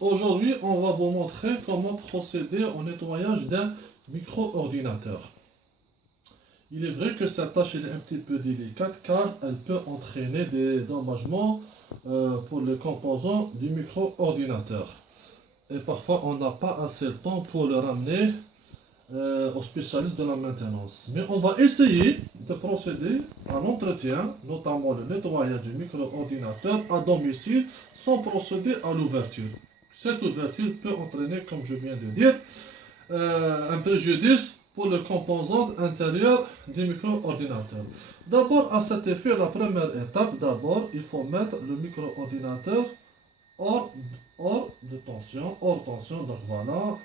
Aujourd'hui, on va vous montrer comment procéder au nettoyage d'un micro-ordinateur. Il est vrai que cette tâche est un petit peu délicate car elle peut entraîner des dommagements pour les composants du micro-ordinateur. Et parfois, on n'a pas assez de temps pour le ramener aux spécialistes de la maintenance. Mais on va essayer de procéder à l'entretien, notamment le nettoyage du micro-ordinateur à domicile, sans procéder à l'ouverture. Cette ouverture peut entraîner, comme je viens de dire, un préjudice pour le composant intérieur du micro-ordinateur. D'abord, à cet effet, la première étape, il faut mettre le micro-ordinateur hors tension. Donc voilà,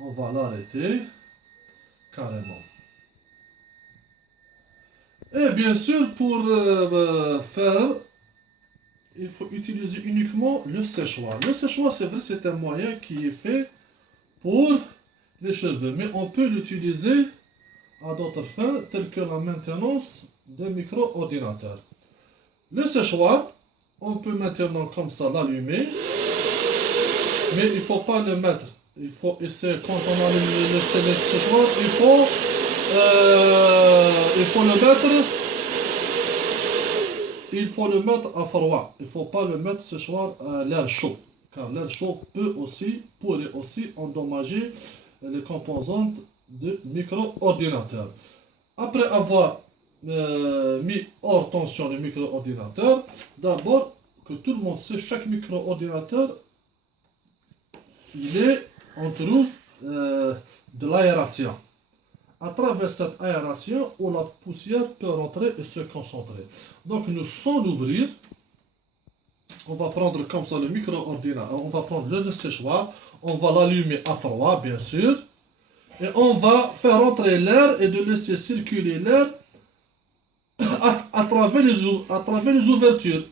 on va l'arrêter carrément. Et bien sûr, pour faire, il faut utiliser uniquement le séchoir. Le séchoir, c'est vrai, c'est un moyen qui est fait pour les cheveux, mais on peut l'utiliser à d'autres fins, telles que la maintenance d'un micro-ordinateur. Le séchoir, on peut maintenant comme ça l'allumer, mais il ne faut pas le mettre. Il faut essayer, quand on allume le séchoir, il faut le mettre à froid. Il ne faut pas le mettre séchoir à l'air chaud, car l'air chaud pourrait aussi endommager les composantes du micro-ordinateur. Après avoir mis hors tension le micro-ordinateur, d'abord, que tout le monde sait, chaque micro-ordinateur, on trouve de l'aération. À travers cette aération, où la poussière peut rentrer et se concentrer. Donc nous, sans l'ouvrir, on va prendre comme ça le micro-ordinateur, on va prendre le séchoir, on va l'allumer à froid, bien sûr, et on va faire entrer l'air et de laisser circuler l'air à travers les ouvertures.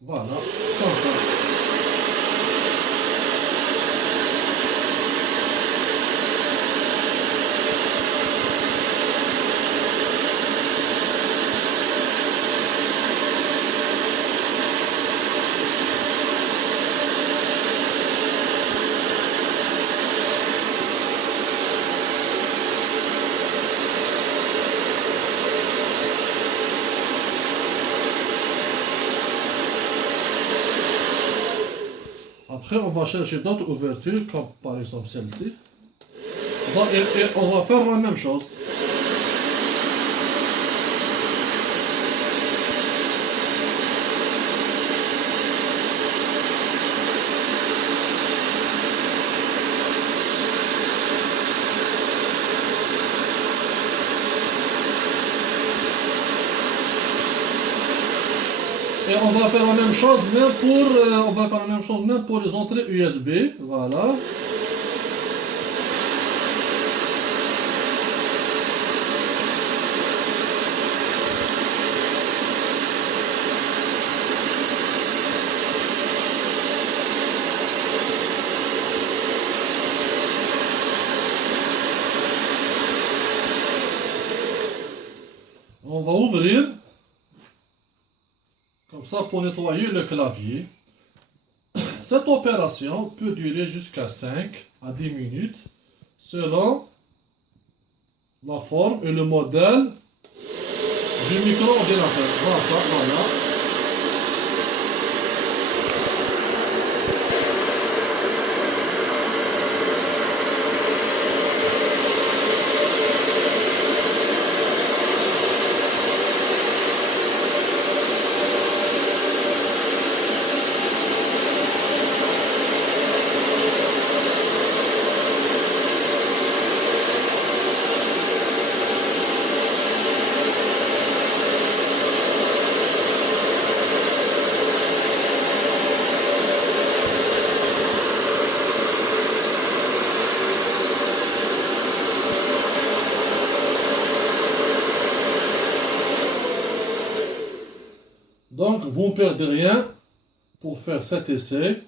Voilà, comme ça. Après, on va chercher d'autres ouvertures, comme par exemple celle-ci. On va faire la même chose. Et on va faire la même chose même pour les entrées USB. Voilà. On va ouvrir. Comme ça, pour nettoyer le clavier. Cette opération peut durer jusqu'à 5 à 10 minutes selon la forme et le modèle du micro-ordinateur. Voilà. Donc, vous ne perdez rien pour faire cet essai.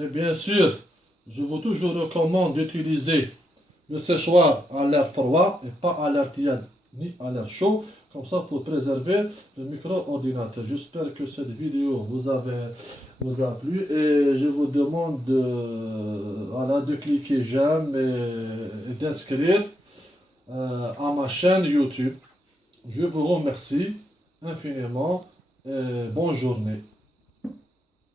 Et bien sûr, je vous toujours recommande d'utiliser le séchoir à l'air froid et pas à l'air tiède ni à l'air chaud. comme ça pour préserver le micro-ordinateur. J'espère que cette vidéo vous a plu et je vous demande voilà, de cliquer j'aime et d'inscrire à ma chaîne YouTube. Je vous remercie infiniment et bonne journée.